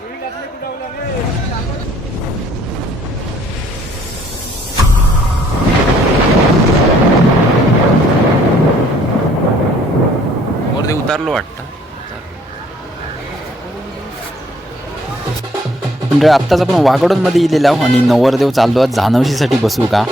वरती उतारलो वाटतं. म्हणजे आत्ताच आपण वाघोडमध्ये इलेलो आहोत आणि नवरदेव चाललो आज जानवशीसाठी बसू का.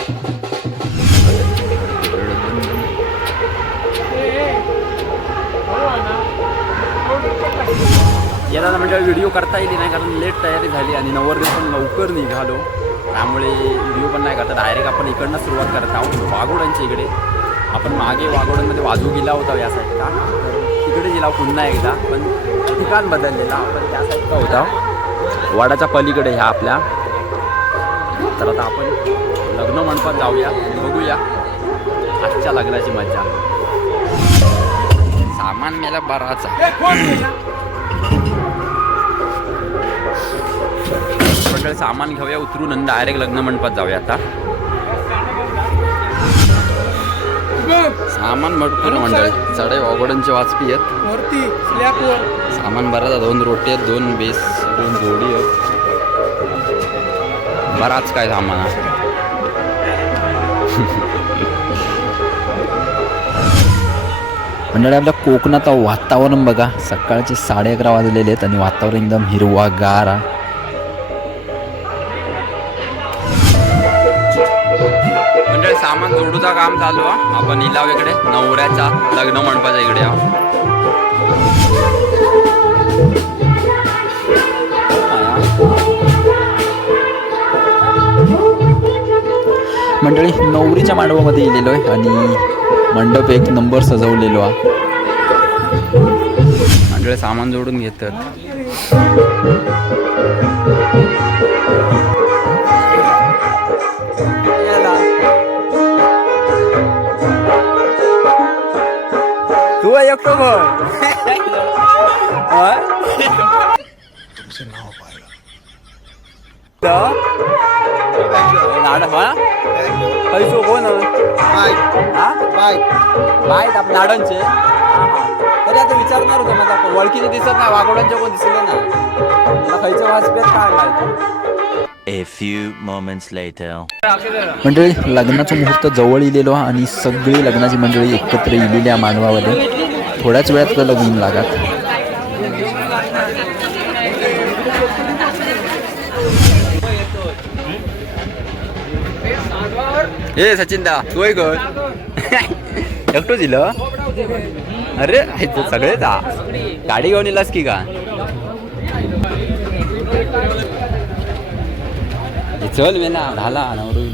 याला म्हणजे व्हिडिओ करता येईल नाही कारण लेट तयारी झाली आणि नवरदेव पण लवकर निघालो त्यामुळे व्हिडिओ पण नाही करता. डायरेक्ट आपण इकडनं सुरुवात करत आहोत वाघोडांच्या इकडे. आपण मागे वाघोडांमध्ये वाजू गेला होता या साईडला तिकडे गेला पुन्हा एकदा पण ठिकाण बदललेला आपण त्या साईडला होता वाडाच्या पलीकडे ह्या आपल्या. तर आता आपण लग्न मंडपात जाऊया बघूया आजच्या लग्नाची मजा. सामान मेला बराच मंडळी सामान घेऊया उतरून आणि डायरेक्ट लग्न मंडपात जाऊया. आता सामान भरपूर मंडळी चढाई वाघोडांचे वाचपी आहेत. सामान बराच 2 रोटी आहेत 2 बेस 2 जोडी आहेत बराच काय सामान आहे. मंडळी आपल्या कोकणात वातावरण बघा सकाळचे 11:30 वाजलेले आहेत आणि वातावरण एकदम हिरवागार आहे. मंडळी सामान जोडूचा काम चालू आहे. आपण इलाव इकडे नवऱ्याच्या लग्न मंडपाच्या इकडे आहोत. मंडळी नवरीच्या मांडवामध्ये इलेलो आहे आणि मंडप 1 नंबर सजवलेलो आहे. मंडळी सामान जोडून घेतात. तू एकटो बोल तुमसे ना हो पाएगा पैसो कोण बाय नाडांचे तरी आता विचारणार होतं मला ओळखीचे दिसत नाही वाघोडांच्या कोण दिसले ना मला खयचं वाचपेत काय. A few moments later. मंडळी लग्नाचं मुहूर्त जवळ इलेलो आणि सगळी लग्नाची मंडळी एकत्र इलेल्या मांडवामध्ये थोड्याच वेळात लग्न लागत. हे सचिन दा तू आहे कर एकटो दिलं अरे सगळे जा गाडी घेऊन येलास की का. चल मी ना झाला नवरो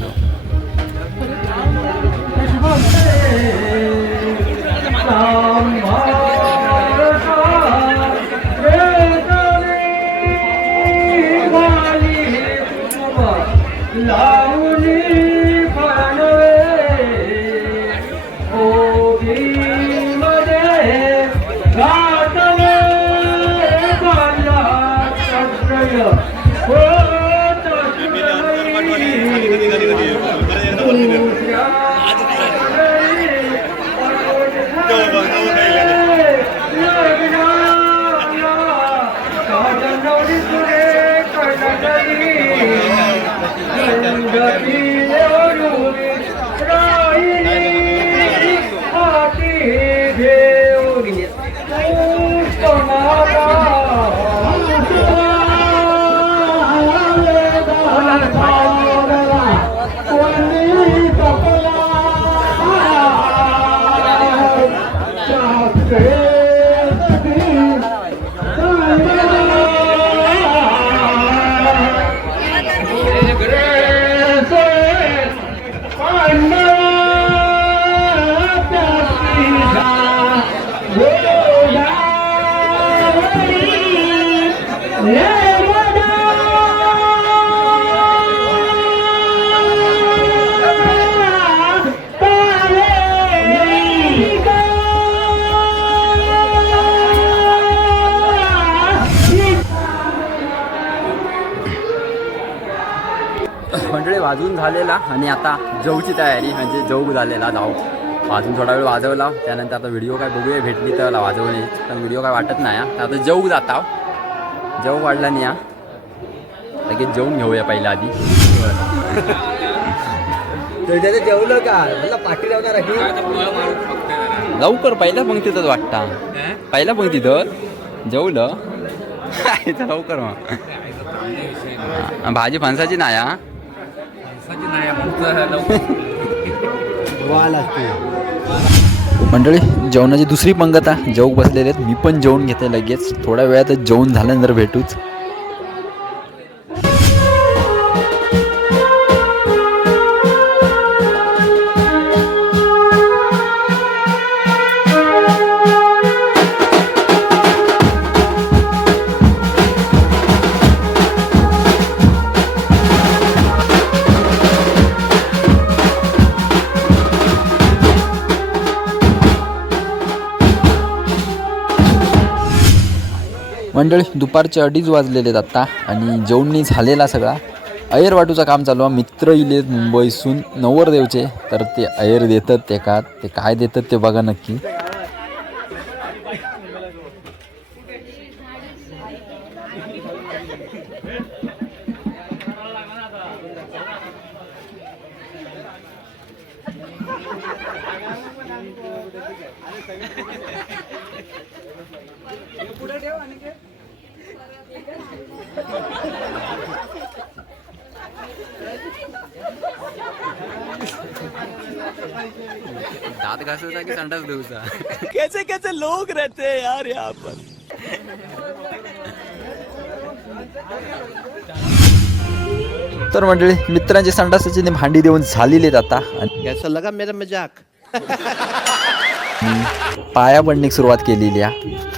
मंडळी वाजून झालेला आणि आता जवची तयारी म्हणजे जव झालेला जाऊ वाजून थोडा वेळ वाजवला त्यानंतर आता व्हिडिओ काय बघूया भेटली तर वाजवणे पण व्हिडिओ काय वाटत नाही आता जव जाता जेव वाढला नाही या लगेच जेवून घेऊया पहिला आधी. जेवलं का मला पाठी लावणार लवकर पहिल्या पंक्तीतच वाटता. पहिल्या पंक्तीतच जेवलं लवकर मग. भाजी फणसाची नाही हा. मंडळी जेवणाची दुसरी पंगत आहे. जेवू बसलेले आहेत. मी पण जेवून घेते लगेच. थोड्या वेळातच जेवून झाल्यानंतर भेटूच. मंडळी दुपारचे 2:30 वाजलेले आहेत आत्ता आणि जेवणी झालेला सगळा. अयर वाटूचं काम चालू आहे. मित्र इले मुंबईसून नवरदेवचे, तर ते अयर देतात ते का ते काय देतात ते बघा नक्की. दात घासायचा की संडास देऊचा. कैसे कैसे लोग रहते हैं यार यहाँ पर. तर मंडळी मित्रांचे संडासाची भांडी देऊन झालेली आहेत आता. कैसा लगा मेरा मजाक. पाया पडण्याची सुरुवात केलेली आहे.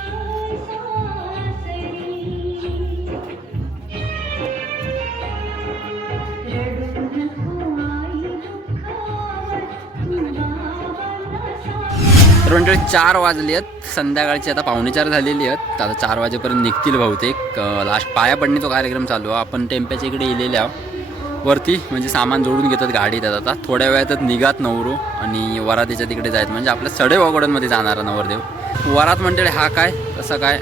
तर मंडळी 4 वाजले आहेत संध्याकाळची. आता 3:45 झालेली आहेत. आता 4 वाजेपर्यंत निघतील बहुतेक. लास्ट पाया पडण्याचा कार्यक्रम चालू आहे. आपण टेम्प्याच्या इकडे येलेले आहोत वरती, म्हणजे सामान जोडून घेतात गाडीत. आता थोड्या वेळातच निघात नवरो आणि वरातीच्या तिकडे जायचं, म्हणजे आपल्या सडे वाघोड्यांमध्ये जाणारा नवरदेव. वरात मंडळी हा काय कसं काय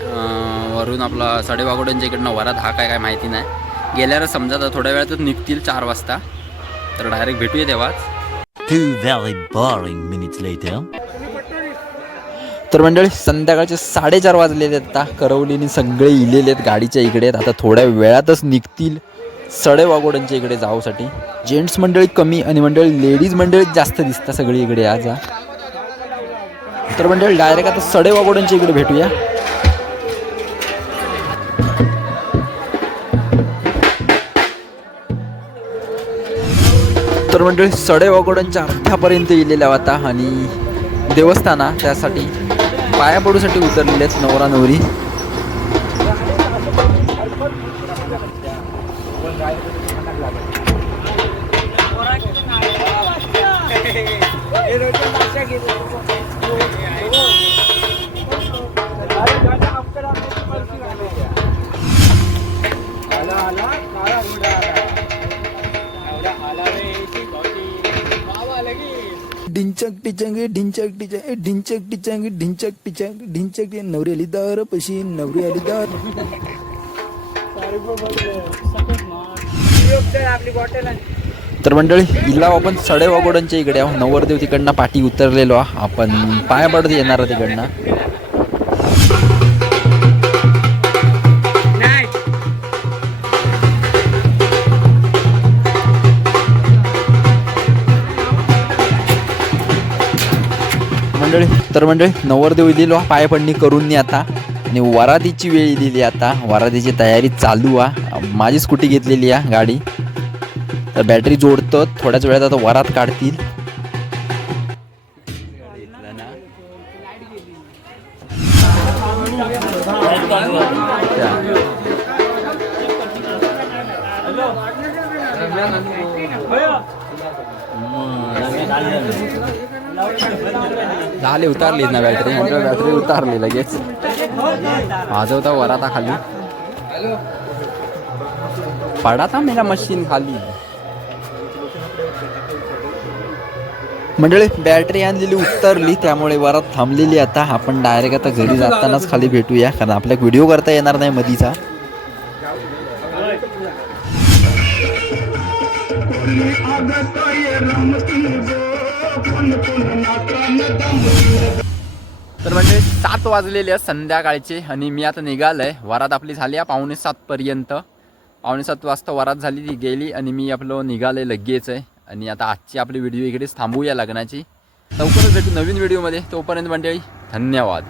वरून आपला सडे वाघोड्यांच्या इकडनं वरात हा काय माहिती नाही. गेल्यावर समजा तर थोड्या वेळातच निघतील 4 वाजता. तर डायरेक्ट भेटूया तेव्हाच. 2 very boring minutes later. तर मंडळी संध्याकाळचे 4:30 वाजलेले आहेत. आता करवलीने सगळे इलेले आहेत गाडीच्या इकडे. आता थोड्या वेळातच निघतील सडे वाघोड्यांच्या इकडे जाऊसाठी. जेंट्स मंडळी कमी आणि मंडळी लेडीज मंडळी जास्त दिसतात सगळी इकडे आज. तर मंडळी डायरेक्ट आता सडे वाघोड्यांच्या इकडे भेटूया. तर मंडळी सडे वाघोड्यांच्या अर्ध्यापर्यंत येलेल्या होता आणि देवस्थाना त्यासाठी पाया पडूसाठी उतरलेले आहेत नवरा नवरी. ढिंचक टिचंग ढिंचक टिचंग ढिंचक टिचंग ढिंचक टिचंग ढिंचक नवरी आली दार पशी नवरी आली दार. तर मंडळी इला आपण सडे वाघोड्यांच्या इकडे आहो. नवरदेव तिकडनं पाठी उतरलेलो आहो. आपण पाया पडत येणार तिकडनं. मंडळी नवरदेव दिलो पाया पडणी करून आता आणि वरातीची वेळ दिली. आता वरातीची तयारी चालू आहे. माझी स्कूटी घेतलेली आहे गाडी. तर बॅटरी जोडतो थोड्याच वेळात. आता वरात काढतील. झाले उतारली ना बॅटरी. म्हणजे बॅटरी उतारली लगेच. वाजवता वराता खाली पडा था मेरा मशीन खाली. मंडळी बॅटरी आणलेली उतरली त्यामुळे वरात थांबलेली. आता आपण डायरेक्ट आता घरी जातानाच खाली भेटूया, कारण आपल्याला व्हिडिओ करता येणार नाही मधीचा. तर म्हणजे 7 वाजलेले आहेत संध्याकाळचे आणि मी आता निघालोय. वरात आपली झाली आहे 6:45 पर्यंत. 6:45 वाजता वरात झाली, ती गेली आणि मी आपलं निघालोय लगेच आहे. आणि आता आजची आपली व्हिडिओ इकडेच थांबूया लग्नाची. लवकरच भेटू नवीन व्हिडिओमध्ये. तोपर्यंत मंडळी धन्यवाद.